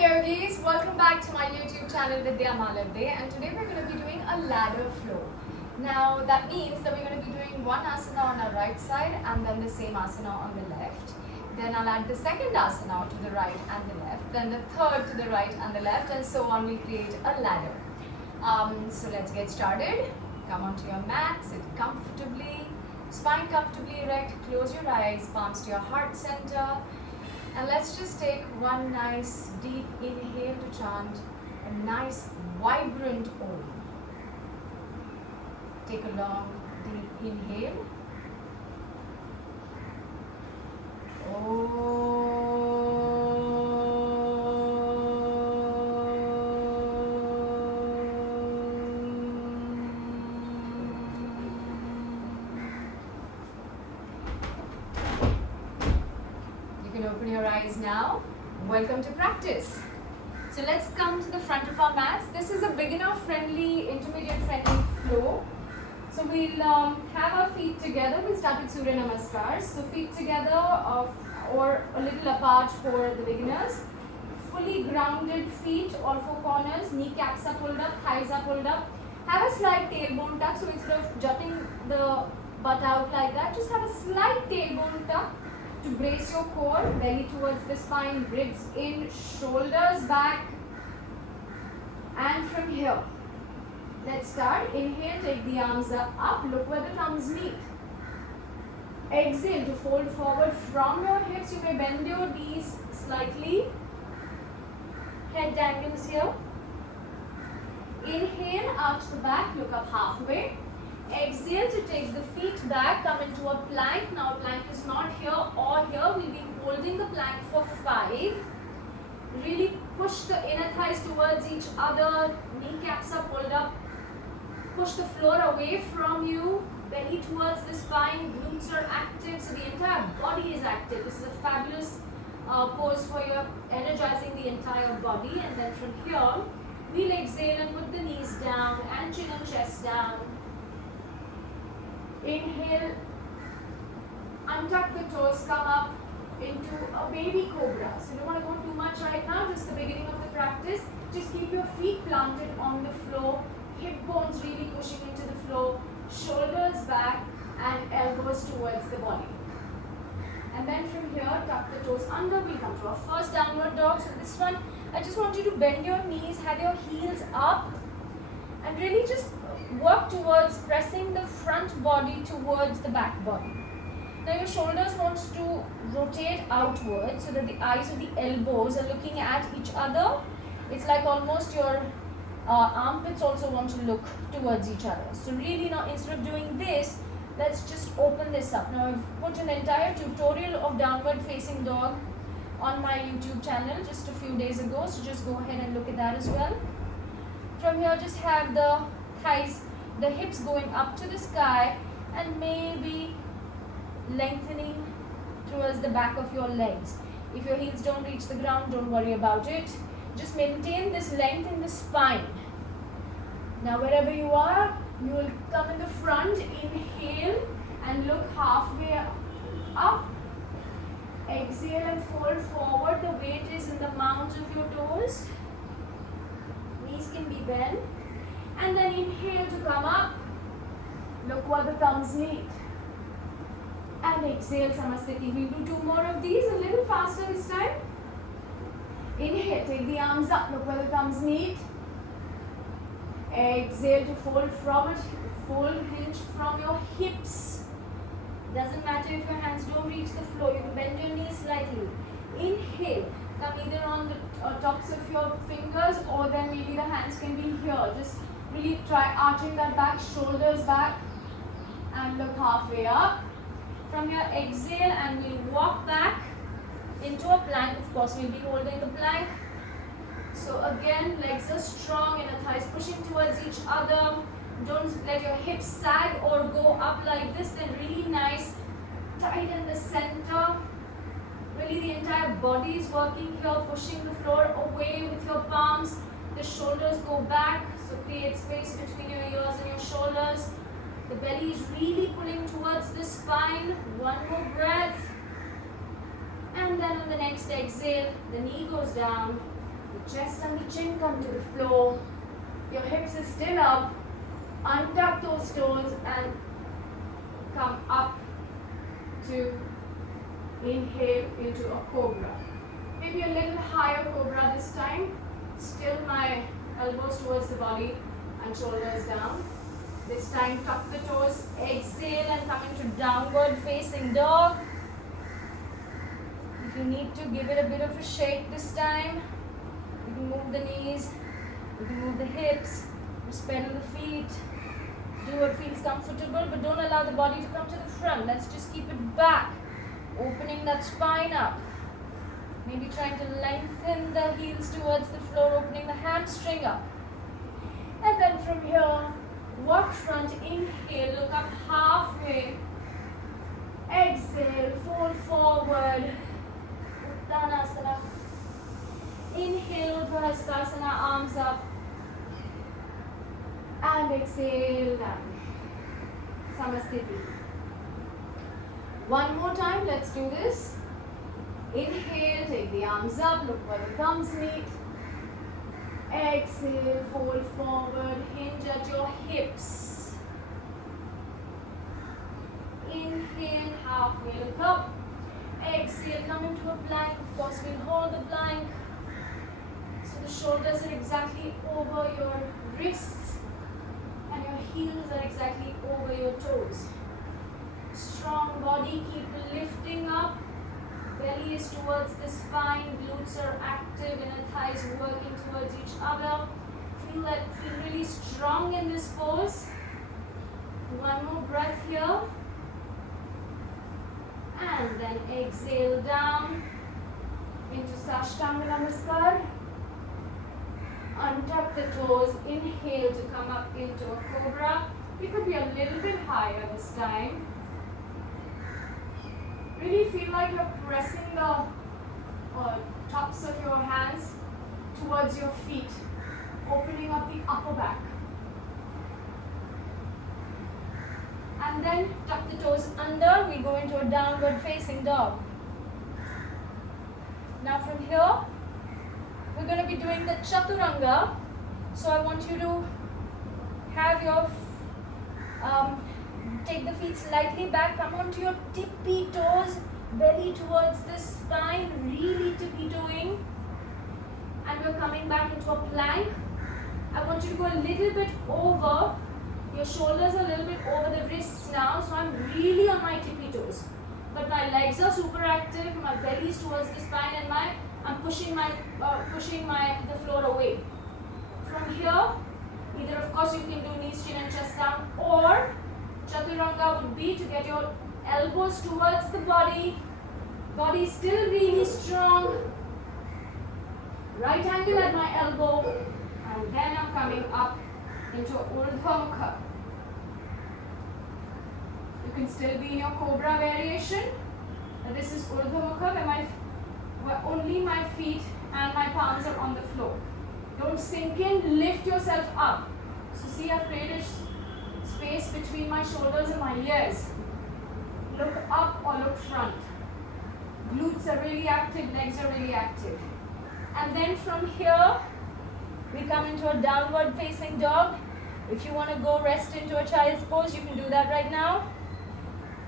yogis, welcome back to my YouTube channel Vidya Malavade, and today we're going to be doing a ladder flow. Now that means that we're going to be doing one asana on our right side and then the same asana on the left. Then I'll add the second asana to the right and the left, then the third to the right and the left, and so on. We'll create a ladder. So let's get started. Come onto your mat, sit comfortably, spine comfortably erect, close your eyes, palms to your heart center. And let's just take one nice deep inhale to chant a nice vibrant Om. Take a long deep inhale. Open your eyes now. Welcome to practice. So let's come to the front of our mats. This is a beginner friendly, intermediate friendly flow. So we'll have our feet together. We'll start with Surya Namaskars. So feet together or a little apart for the beginners. Fully grounded feet, all four corners. Kneecaps are pulled up, thighs are pulled up. Have a slight tailbone tuck. So instead of jutting the butt out like that, just have a slight tailbone tuck. To brace your core, belly towards the spine, ribs in, shoulders back. And from here, let's start. Inhale, take the arms up, look where the thumbs meet. Exhale to fold forward from your hips. You may bend your knees slightly. Head dangles here. Inhale, arch the back, look up halfway. Exhale to take the feet back, come into a plank. Now plank is not here or here. We'll be holding the plank for 5. Really push the inner thighs towards each other. Kneecaps are pulled up. Push the floor away from you. Belly towards the spine. Glutes are active. So the entire body is active. This is a fabulous pose for your energizing the entire body. And then from here, we'll exhale and put the knees down and chin and chest down. Inhale, untuck the toes, come up into a baby cobra. So you don't want to go too much right now, just the beginning of the practice. Just keep your feet planted on the floor, hip bones really pushing into the floor, shoulders back and elbows towards the body. And then from here, tuck the toes under. We'll come to our first downward dog. So this one, I just want you to bend your knees, have your heels up and really just work towards pressing the front body towards the back body. Now your shoulders want to rotate outwards so that the eyes of the elbows are looking at each other. It's like almost your armpits also want to look towards each other. So really now instead of doing this, let's just open this up. Now I've put an entire tutorial of downward facing dog on my YouTube channel just a few days ago. So just go ahead and look at that as well. From here just have the thighs, the hips going up to the sky and maybe lengthening towards the back of your legs. If your heels don't reach the ground, don't worry about it. Just maintain this length in the spine. Now wherever you are, you will come in the front, inhale and look halfway up. Exhale and fold forward. The weight is in the mounds of your toes. Knees can be bent. And then inhale to come up. Look where the thumbs meet. And exhale, Samasthiti. We'll do 2 more of these, a little faster this time. Inhale, take the arms up. Look where the thumbs meet. Exhale to fold from it. Fold, hinge from your hips. Doesn't matter if your hands don't reach the floor. You can bend your knees slightly. Inhale. Come either on the tops of your fingers or then maybe the hands can be here. Just really try arching that back, shoulders back and look halfway up. From here, exhale and we'll walk back into a plank. Of course, we'll be holding the plank. So again, legs are strong, inner thighs pushing towards each other. Don't let your hips sag or go up like this. Then really nice, tight in the center. Really the entire body is working here, pushing the floor away with your palms. The shoulders go back, so create space between your ears and your shoulders. The belly is really pulling towards the spine. One more breath. And then on the next exhale, the knee goes down, The chest and the chin come to the floor. Your hips are still up. Untuck those toes and come up to inhale into a cobra. Maybe a little higher cobra this time. Still my elbows towards the body and shoulders down. This time tuck the toes, exhale and come into downward facing dog. If you need to give it a bit of a shake this time, you can move the knees, you can move the hips, just pedal the feet. Do what feels comfortable, but don't allow the body to come to the front. Let's just keep it back, opening that spine up. Maybe trying to lengthen the heels towards the floor, opening the hamstring up. And then from here, walk front, inhale, look up halfway. Exhale, fold forward. Uttanasana. Inhale, Urdhva Hastasana, arms up. And exhale down. Samasthiti. One more time, let's do this. Inhale, take the arms up, look where the thumbs meet. Exhale, fold forward, hinge at your hips. Inhale, halfway look up. Exhale, come into a plank. Of course, we'll hold the plank. So the shoulders are exactly over your wrists and your heels are exactly over your toes. Strong body, keep lifting up. Belly is towards the spine, glutes are active, inner thighs working towards each other. Feel really strong in this pose. One more breath here. And then exhale down into Sashtanga Namaskar. Untuck the toes, inhale to come up into a cobra. You could be a little bit higher this time. Really feel like you're pressing the tops of your hands towards your feet, opening up the upper back. And then tuck the toes under, we go into a downward facing dog. Now from here, we're going to be doing the Chaturanga. So I want you to have your take the feet slightly back, come onto your tippy toes, belly towards the spine, really tippy-toeing. And we're coming back into a plank. I want you to go a little bit over, your shoulders are a little bit over the wrists now, so I'm really on my tippy toes. But my legs are super active, my belly is towards the spine and I'm pushing the floor away. From here, either of course you can do knees, chin and chest down, or Chaturanga would be to get your elbows towards the body still really strong, right angle at my elbow, and then I'm coming up into Urdhva Mukha. You can still be in your Cobra variation. Now this is Urdhva Mukha where only my feet and my palms are on the floor. Don't sink in, lift yourself up. So see, I've created space between my shoulders and my ears. Look up or look front. Glutes are really active, legs are really active. And then from here, we come into a downward facing dog. If you want to go rest into a child's pose, you can do that right now.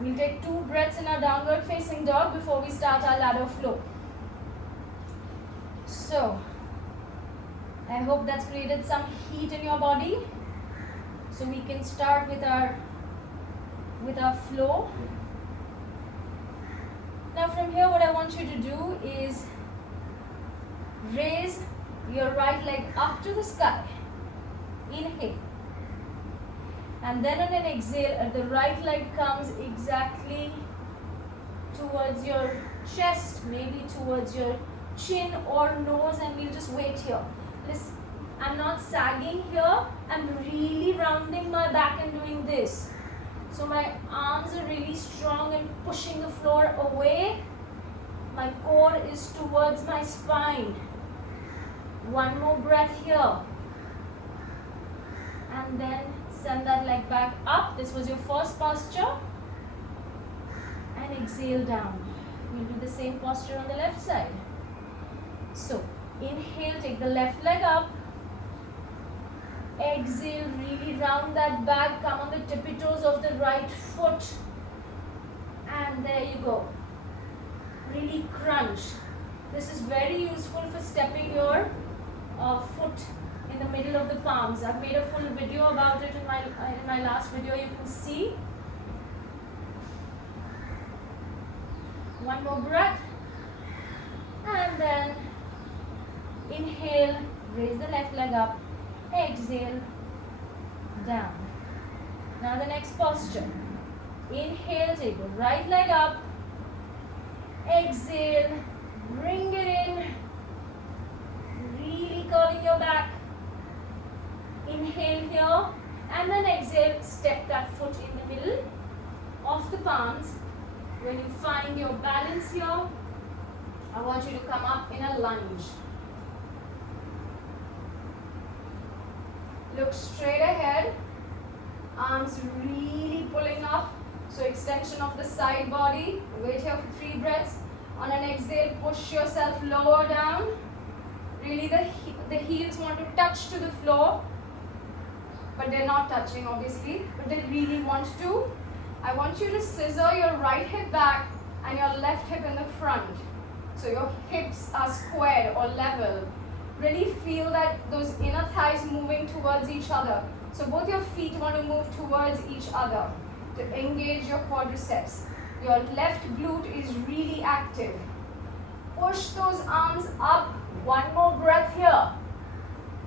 We'll take 2 breaths in our downward facing dog before we start our ladder flow. So, I hope that's created some heat in your body. So we can start with our flow. Now from here, what I want you to do is raise your right leg up to the sky. Inhale. And then on an exhale, the right leg comes exactly towards your chest, maybe towards your chin or nose, and we'll just wait here. Listen, I'm not sagging here, I'm really rounding my back and doing this. So my arms are really strong and pushing the floor away. My core is towards my spine. One more breath here. And then send that leg back up. This was your first posture. And exhale down. We'll do the same posture on the left side. So, Inhale, take the left leg up. Exhale, really round that back. Come on the tippy toes of the right foot. And there you go. Really crunch. This is very useful for stepping your foot in the middle of the palms. I've made a full video about it in my last video. You can see. One more breath. And then inhale, raise the left leg up. Exhale, down. Now the next posture. Inhale, take the right leg up. Exhale, bring it in. Really curling your back. Inhale here. And then exhale, step that foot in the middle of the palms. When you find your balance here, I want you to come up in a lunge. Look straight ahead. Arms really pulling up. So extension of the side body. Wait here for 3 breaths. On an exhale, push yourself lower down. Really the heels want to touch to the floor. But they're not touching obviously. But they really want to. I want you to scissor your right hip back and your left hip in the front. So your hips are squared or level. Really feel that those inner thighs moving towards each other. So both your feet want to move towards each other to engage your quadriceps. Your left glute is really active. Push those arms up. One more breath here.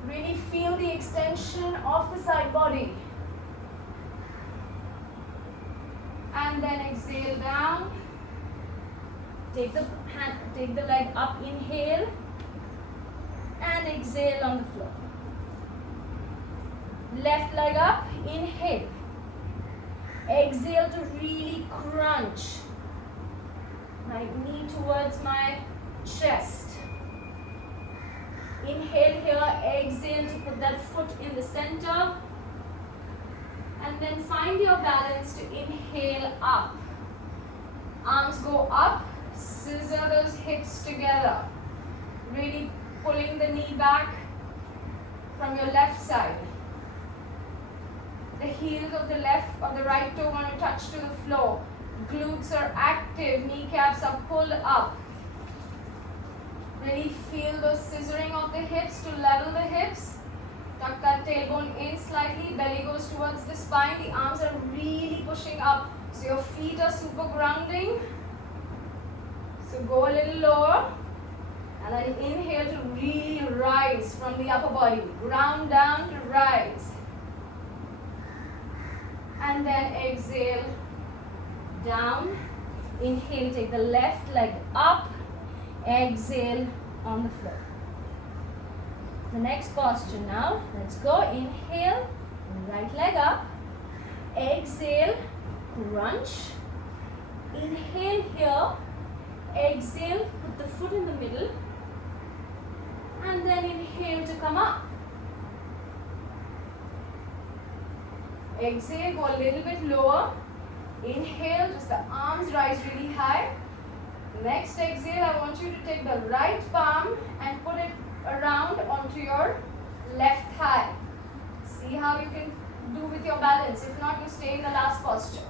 Really feel the extension of the side body. And then exhale down. Take the leg up, inhale. And exhale on the floor. Left leg up, inhale. Exhale to really crunch. My knee towards my chest. Inhale here, exhale to put that foot in the center. And then find your balance to inhale up. Arms go up, scissor those hips together. Really pulling the knee back from your left side. The heels of the right toe want to touch to the floor. Glutes are active, kneecaps are pulled up. Really feel those scissoring of the hips to level the hips. Tuck that tailbone in slightly, belly goes towards the spine, the arms are really pushing up. So your feet are super grounding. So go a little lower. And then inhale to really rise from the upper body. Ground down to rise. And then exhale down. Inhale, take the left leg up. Exhale on the floor. The next posture now. Let's go. Inhale, right leg up. Exhale, crunch. Inhale here. Exhale, put the foot in the middle. And then inhale to come up. Exhale, go a little bit lower. Inhale, just the arms rise really high. Next exhale, I want you to take the right palm and put it around onto your left thigh. See how you can do with your balance. If not, you stay in the last posture.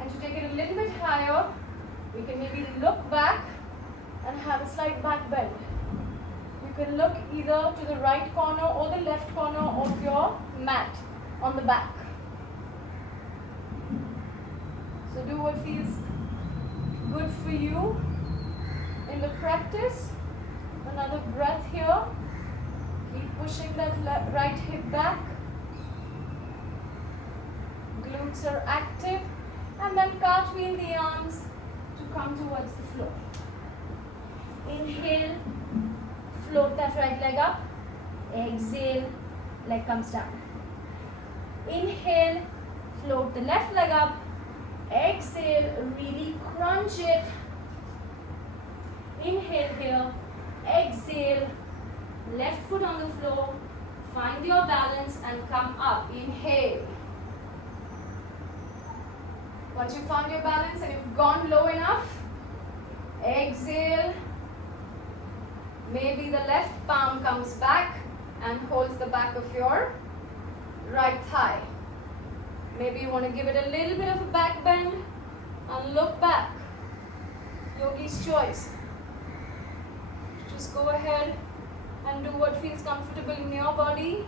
And to take it a little bit higher, we can maybe look back and have a slight back bend. You can look either to the right corner or the left corner of your mat on the back. So do what feels good for you in the practice. Another breath here. Keep pushing that right hip back. Glutes are active. And then cartwheel the arms to come towards the floor. Inhale, float that right leg up. Exhale, leg comes down. Inhale, float the left leg up. Exhale, really crunch it. Inhale here. Exhale, left foot on the floor. Find your balance and come up. Inhale. Once you found your balance and you've gone low enough, exhale. Maybe the left palm comes back and holds the back of your right thigh. Maybe you want to give it a little bit of a back bend and look back. Yogi's choice. Just go ahead and do what feels comfortable in your body.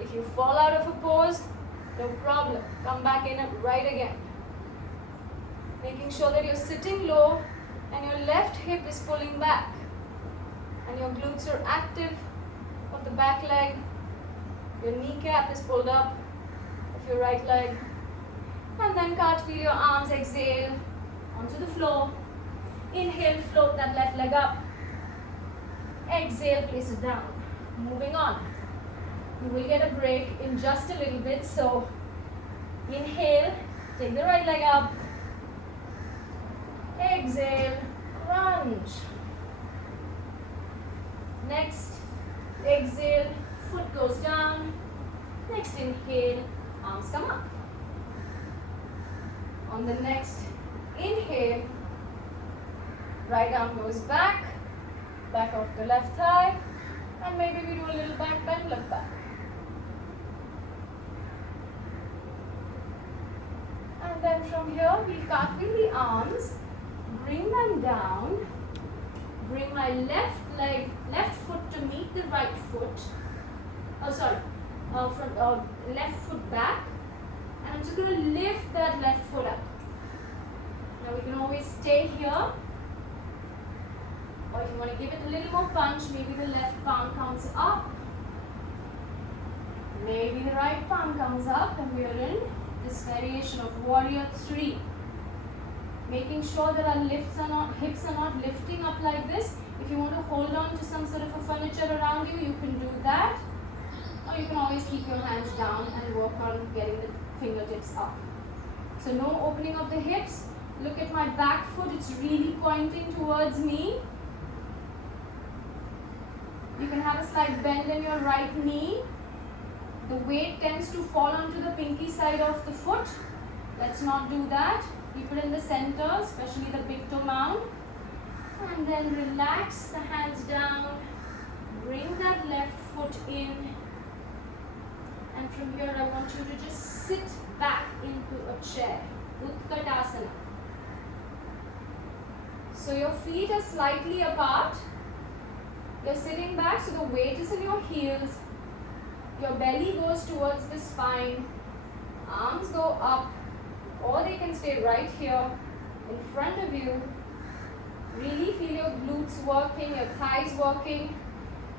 If you fall out of a pose, no problem. Come back in right again. Making sure that you're sitting low and your left hip is pulling back. And your glutes are active of the back leg. Your kneecap is pulled up of your right leg. And then cartwheel your arms, exhale onto the floor. Inhale, float that left leg up. Exhale, place it down. Moving on. You will get a break in just a little bit. So inhale, take the right leg up. Exhale, crunch. Next, exhale, foot goes down. Next inhale, arms come up. On the next inhale, right arm goes back, back of the left thigh, and maybe we do a little back bend, look back. And then from here, we'll cartwheel the arms, bring them down, bring my left foot to meet the right foot. From left foot back, and I'm just going to lift that left foot up. Now we can always stay here, or if you want to give it a little more punch, maybe the left palm comes up, maybe the right palm comes up, and we are in this variation of warrior 3. Making sure that our hips are not lifting up like this. If you want to hold on to some sort of a furniture around you, you can do that. Or you can always keep your hands down and work on getting the fingertips up. So no opening of the hips. Look at my back foot, it's really pointing towards me. You can have a slight bend in your right knee. The weight tends to fall onto the pinky side of the foot. Let's not do that. Keep it in the center, especially the big toe mound. And then relax the hands down. Bring that left foot in. And from here, I want you to just sit back into a chair. Utkatasana. So your feet are slightly apart. You're sitting back, so the weight is in your heels. Your belly goes towards the spine. Arms go up, or they can stay right here in front of you. Really feel your glutes working, your thighs working.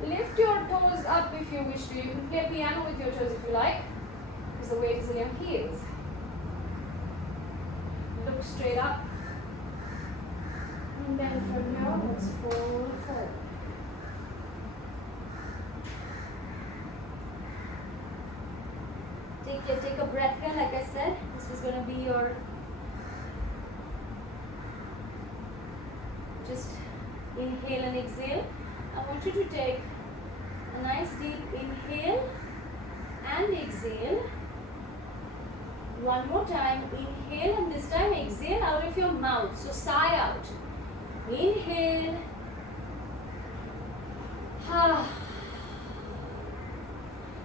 Lift your toes up if you wish to. You can play piano with your toes if you like, because the weight is in your heels. Look straight up. And then from here, let's fold forward. Take a breath here, like I said. This is going to be your just inhale and exhale. I want you to take a nice deep inhale and exhale. One more time, inhale, and this time exhale out of your mouth. So sigh out. Inhale.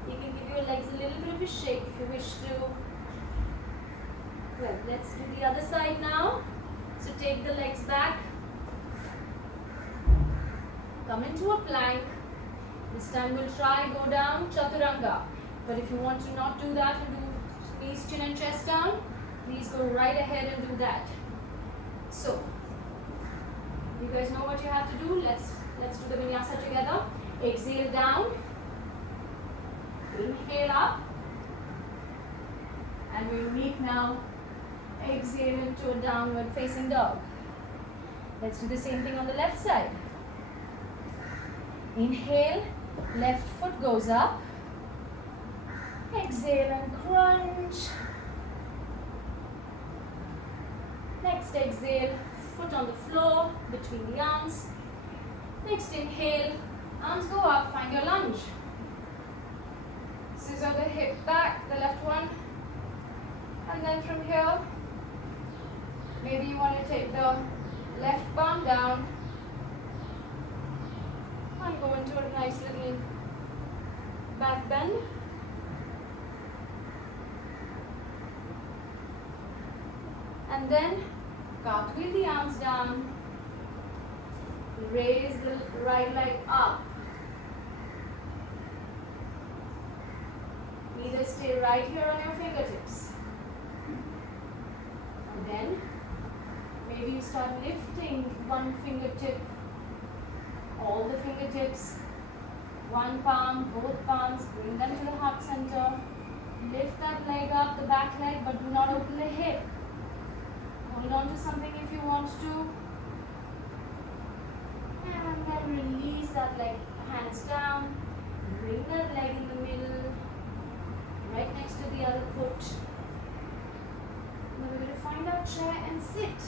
You can give your legs a little bit of a shake if you wish to. Well, let's do the other side now. So take the legs back. Come into a plank. This time we'll try go down chaturanga. But if you want to not do that and do knees, chin and chest down, please go right ahead and do that. So, you guys know what you have to do. Let's do the vinyasa together. Exhale down. Inhale up. And we'll meet now. Exhale into a downward facing dog. Let's do the same thing on the left side. Inhale, left foot goes up. Exhale and crunch. Next exhale, foot on the floor between the arms. Next inhale, arms go up, find your lunge. Scissor the hip back, the left one. And then from here, maybe you want to take the left palm down. Or and go into a nice little back bend. And then cartwheel the arms down, raise the right leg up. Either stay right here on your fingertips. And then maybe you start lifting one fingertip, all the fingertips, one palm, both palms, bring them to the heart center. Lift that leg up, the back leg, but do not open the hip. Hold on to something if you want to. And then release that leg, hands down. Bring that leg in the middle, right next to the other foot. Now we're going to find our chair and sit.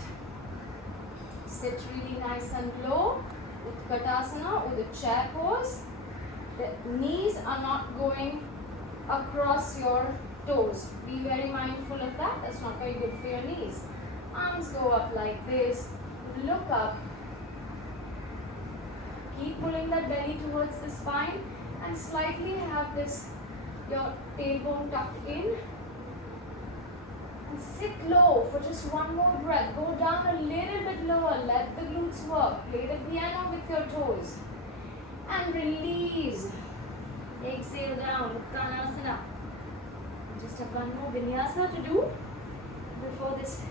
Sit really nice and low, Utkatasana or the chair pose. The knees are not going across your toes. Be very mindful of that. That's not very good for your knees. Arms go up like this. Look up. Keep pulling that belly towards the spine and slightly have this, your tailbone tucked in. And sit low for just one more breath. Go down a little bit lower. Let the glutes work. Play the piano with your toes. And release. Exhale down. Uttanasana. Just have one more vinyasa to do before this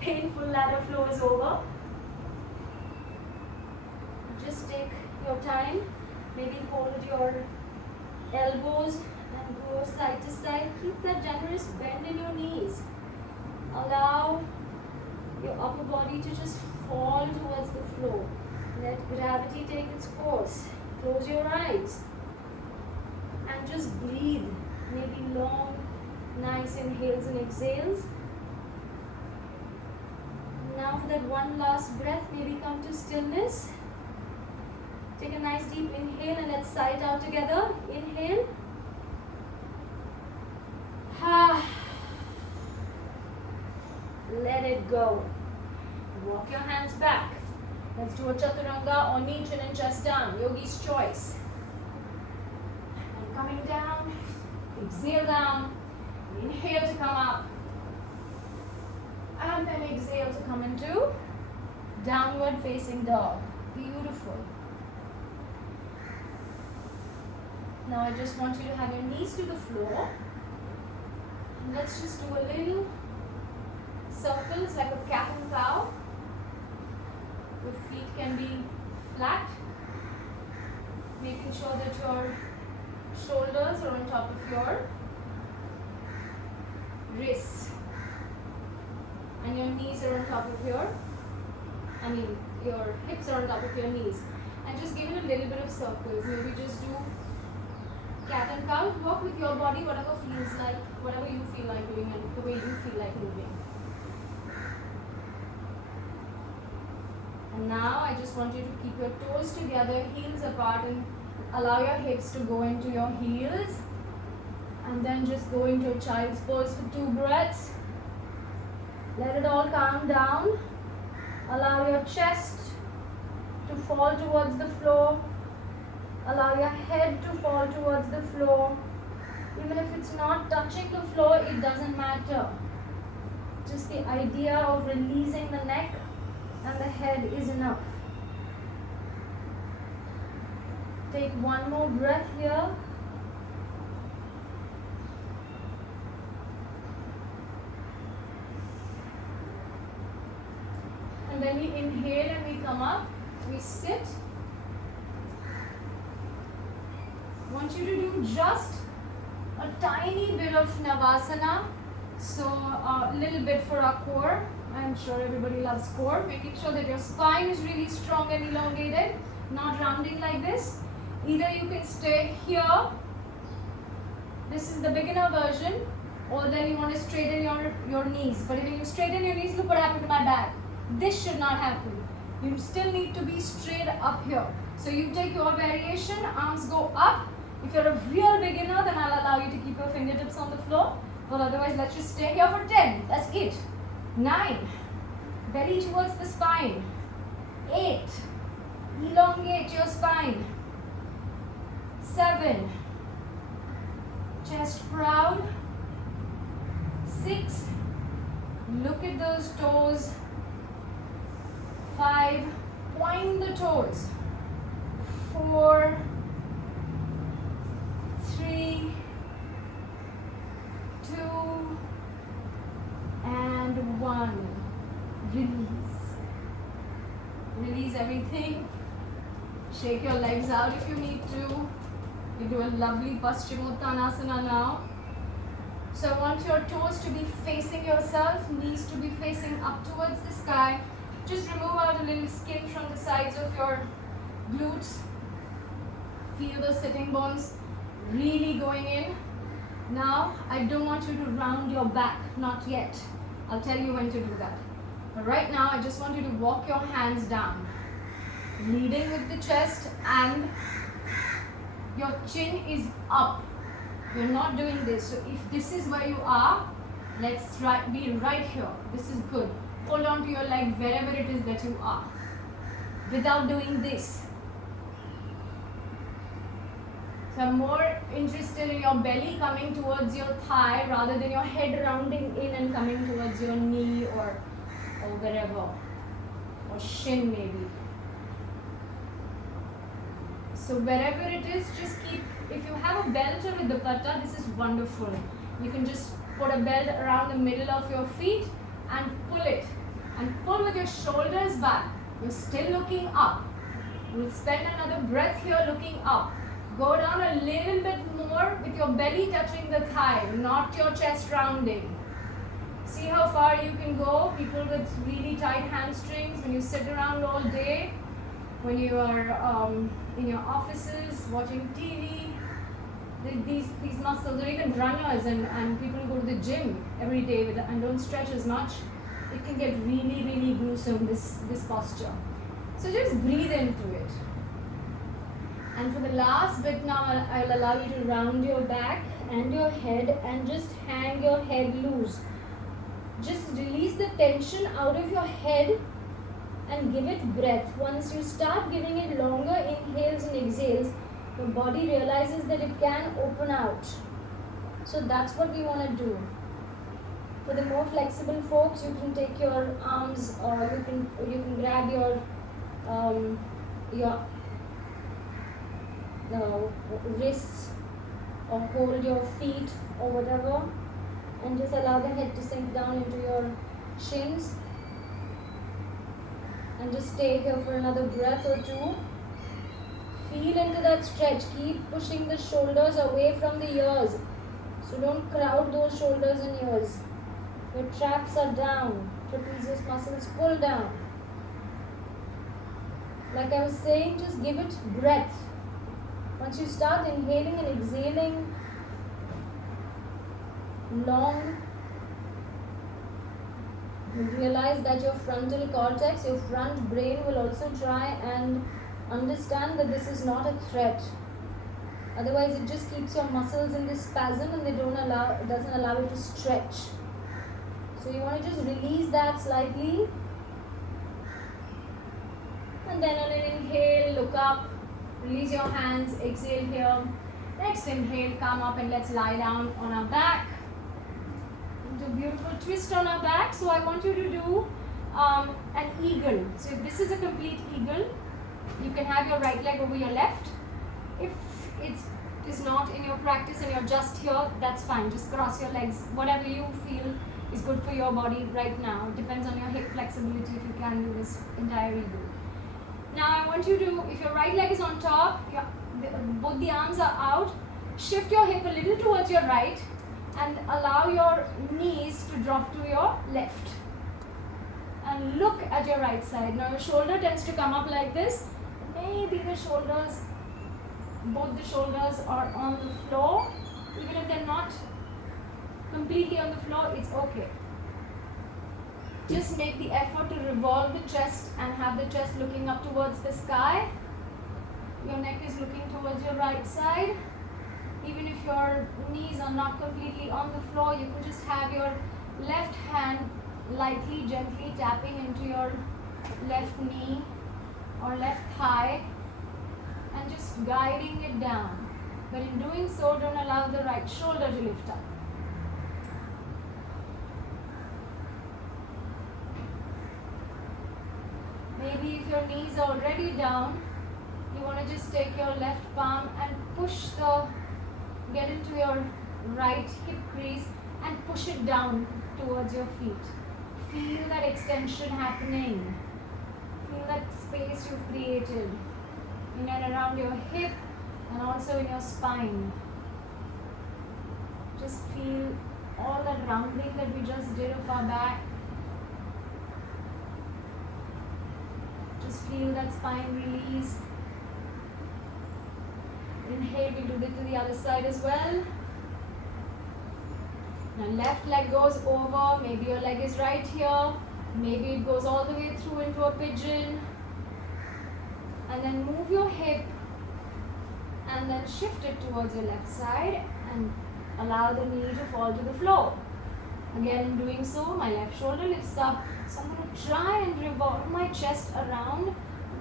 painful ladder flow is over. Just take your time. Maybe hold your elbows and go side to side. Keep that generous bend in your knees. Allow your upper body to just fall towards the floor. Let gravity take its course. Close your eyes and just breathe. Maybe long, nice inhales and exhales. Now for that one last breath, maybe come to stillness. Take a nice deep inhale and let's sigh it out together. Inhale. Let it go. Walk your hands back. Let's do a chaturanga or knee, chin and chest down. Yogi's choice. And coming down. Exhale down. Inhale to come up. And then exhale to come into downward facing dog. Beautiful. Now I just want you to have your knees to the floor. And let's just do a little circles like a cat and cow. Your feet can be flat. Making sure that your shoulders are on top of your wrists. And your knees are on top of your hips are on top of your knees. And just give it a little bit of circles. Maybe just do cat and cow. Work with your body, whatever feels like, whatever you feel like doing and the way you feel like moving. And now I just want you to keep your toes together, heels apart, and allow your hips to go into your heels. And then just go into a child's pose for 2 breaths. Let it all calm down. Allow your chest to fall towards the floor. Allow your head to fall towards the floor. Even if it's not touching the floor, it doesn't matter. Just the idea of releasing the neck and the head is enough. Take one more breath here. And then we inhale and we come up. We sit. I want you to do just a tiny bit of Navasana. So a little bit for our core. I'm sure everybody loves core. Making sure that your spine is really strong and elongated. Not rounding like this. Either you can stay here. This is the beginner version. Or then you want to straighten your knees. But if you straighten your knees, look what happened to my back. This should not happen. You still need to be straight up here. So you take your variation. Arms go up. If you're a real beginner, then I'll allow you to keep your fingertips on the floor. But otherwise, let's just stay here for 10. That's it. 9. Belly towards the spine. 8. Elongate your spine. 7, chest proud, 6, look at those toes, 5, point the toes, 4, 3, 2, and 1. Release everything. Shake your legs out if you need to. You do a lovely Paschimottanasana now. So I want your toes to be facing yourself, knees to be facing up towards the sky. Just remove out a little skin from the sides of your glutes. Feel the sitting bones really going in. Now, I don't want you to round your back, not yet. I'll tell you when to do that. But right now, I just want you to walk your hands down. Leading with the chest, and your chin is up. You're not doing this. So if this is where you are, let's be right here. This is good. Hold on to your leg wherever it is that you are, without doing this. So I'm more interested in your belly coming towards your thigh rather than your head rounding in and coming towards your knee or wherever, or shin maybe. So wherever it is, just keep, if you have a belt or a dupatta, this is wonderful. You can just put a belt around the middle of your feet and pull it. And pull with your shoulders back. You're still looking up. We'll spend another breath here looking up. Go down a little bit more with your belly touching the thigh, not your chest rounding. See how far you can go. People with really tight hamstrings, when you sit around all day, when you are in your offices watching TV, these muscles, or even runners and people who go to the gym every day and don't stretch as much, it can get really, really gruesome, this posture. So just breathe into it. And for the last bit now, I'll allow you to round your back and your head and just hang your head loose. Just release the tension out of your head and give it breath. Once you start giving it longer inhales and exhales, your body realizes that it can open out. So that's what we want to do. For the more flexible folks, you can take your arms, or you can grab your wrists, or hold your feet or whatever, and just allow the head to sink down into your shins, and just stay here for another breath or two. Feel into that stretch. Keep pushing the shoulders away from the ears, so don't crowd those shoulders and ears. Your traps are down, trapezius muscles pull down. Like I was saying, just give it breath. Once you start inhaling and exhaling long, you realize that your frontal cortex, your front brain, will also try and understand that this is not a threat. Otherwise, it just keeps your muscles in this spasm and it doesn't allow it to stretch. So you want to just release that slightly. And then on an inhale, look up, release your hands, exhale here. Next inhale, come up and let's lie down on our back. Do a beautiful twist on our back. So I want you to do an eagle. So if this is a complete eagle, you can have your right leg over your left. If it is not in your practice and you're just here, that's fine. Just cross your legs. Whatever you feel is good for your body right now. It depends on your hip flexibility if you can do this entire eagle. Now I want you to, if your right leg is on top, both the arms are out, shift your hip a little towards your right and allow your knees to drop to your left. And look at your right side. Now your shoulder tends to come up like this. Maybe the shoulders, both the shoulders are on the floor. Even if they're not completely on the floor, it's okay. Just make the effort to revolve the chest and have the chest looking up towards the sky. Your neck is looking towards your right side. Even if your knees are not completely on the floor, you can just have your left hand lightly, gently tapping into your left knee or left thigh and just guiding it down. But in doing so, don't allow the right shoulder to lift up. Maybe if your knees are already down, you want to just take your left palm and get into your right hip crease and push it down towards your feet. Feel that extension happening. Feel that space you've created in and around your hip and also in your spine. Just feel all that rounding that we just did of our back. Just feel that spine release. Inhale, we'll do it to the other side as well. Now left leg goes over, maybe your leg is right here, maybe it goes all the way through into a pigeon. And then move your hip and then shift it towards your left side and allow the knee to fall to the floor. Again, in doing so, my left shoulder lifts up. So I'm going to try and revolve my chest around,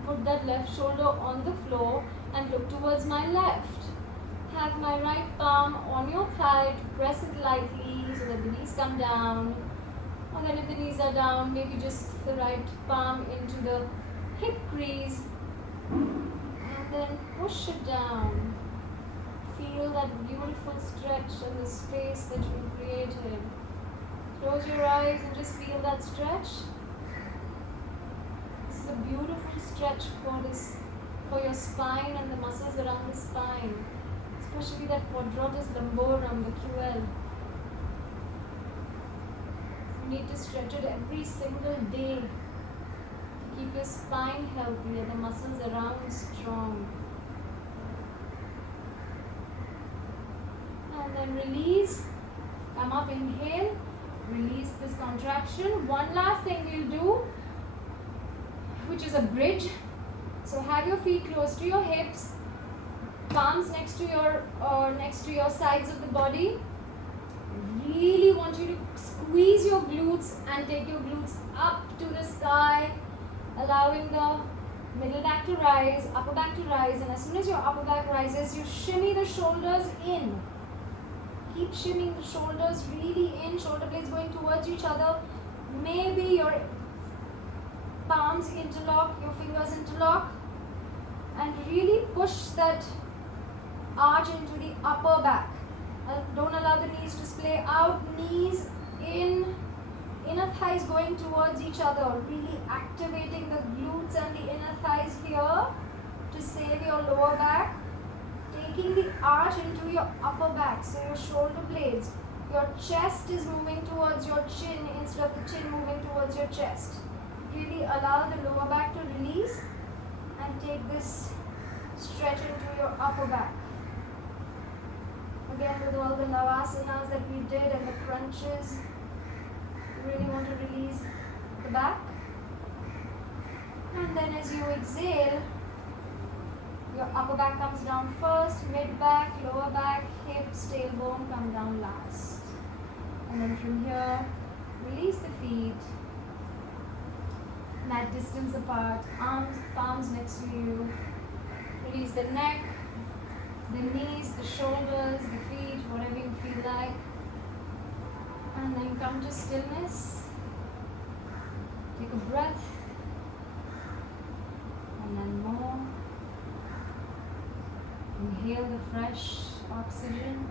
put that left shoulder on the floor and look towards my left. Have my right palm on your thigh to press it lightly so that the knees come down. And then if the knees are down, maybe just the right palm into the hip crease and then push it down. Feel that beautiful stretch and the space that you created. Close your eyes and just feel that stretch. This is a beautiful stretch for your spine and the muscles around the spine, especially that quadratus lumborum, the QL. You need to stretch it every single day to keep your spine healthy and the muscles around strong. And then release. Come up, inhale. Release this contraction. One last thing we'll do, which is a bridge. So have your feet close to your hips, palms next to your sides of the body. Really want you to squeeze your glutes and take your glutes up to the sky, allowing the middle back to rise, upper back to rise, and as soon as your upper back rises, you shimmy the shoulders in. Keep shimmying the shoulders really in, shoulder blades going towards each other. Maybe your palms interlock, your fingers interlock, and really push that arch into the upper back. Don't allow the knees to splay out, knees in, inner thighs going towards each other, really activating the glutes and the inner thighs here to save your lower back. Taking the arch into your upper back, so your shoulder blades, your chest is moving towards your chin instead of the chin moving towards your chest. Really allow the lower back to release and take this stretch into your upper back. Again, with all the navasanas that we did and the crunches, you really want to release the back. And then as you exhale, your upper back comes down first, mid back, lower back, hips, tailbone come down last. And then from here, release the feet, mat distance apart, arms, palms next to you. Release the neck, the knees, the shoulders, the feet, whatever you feel like. And then come to stillness. Take a breath. And then more. Inhale the fresh oxygen.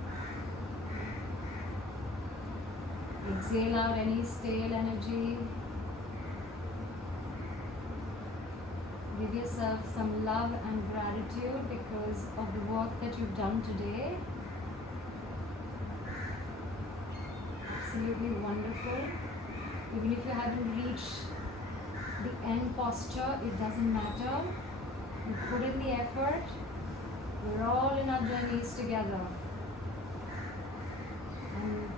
Exhale out any stale energy. Give yourself some love and gratitude because of the work that you've done today. Absolutely wonderful. Even if you haven't reached the end posture, it doesn't matter. You put in the effort. We're all in our journeys together. And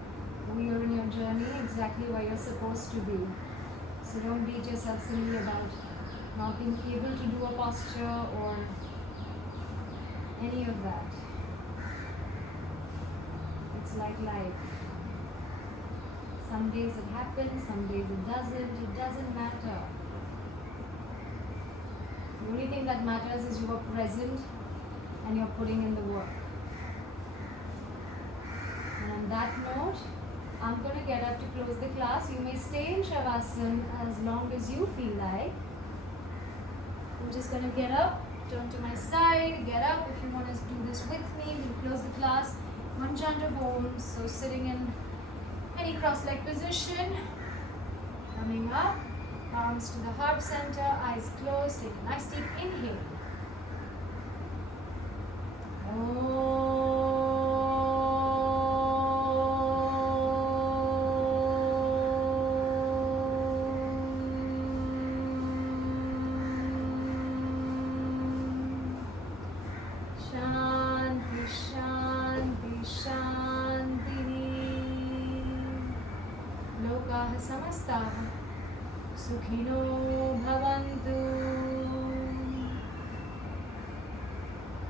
we are in your journey exactly where you're supposed to be. So don't beat yourself silly about not being able to do a posture or any of that. It's like life. Some days it happens, some days it doesn't matter. The only thing that matters is you are present and you're putting in the work. On that note, I'm going to get up to close the class. You may stay in Shavasana as long as you feel like. I'm just going to get up, turn to my side, get up. If you want to do this with me, we'll close the class. One chant of Om. So sitting in any cross-leg position. Coming up, arms to the heart center, eyes closed. Take a nice deep inhale. Shanti, Shanti, Shanti. Lokaha samastaha Sukhino bhavantu.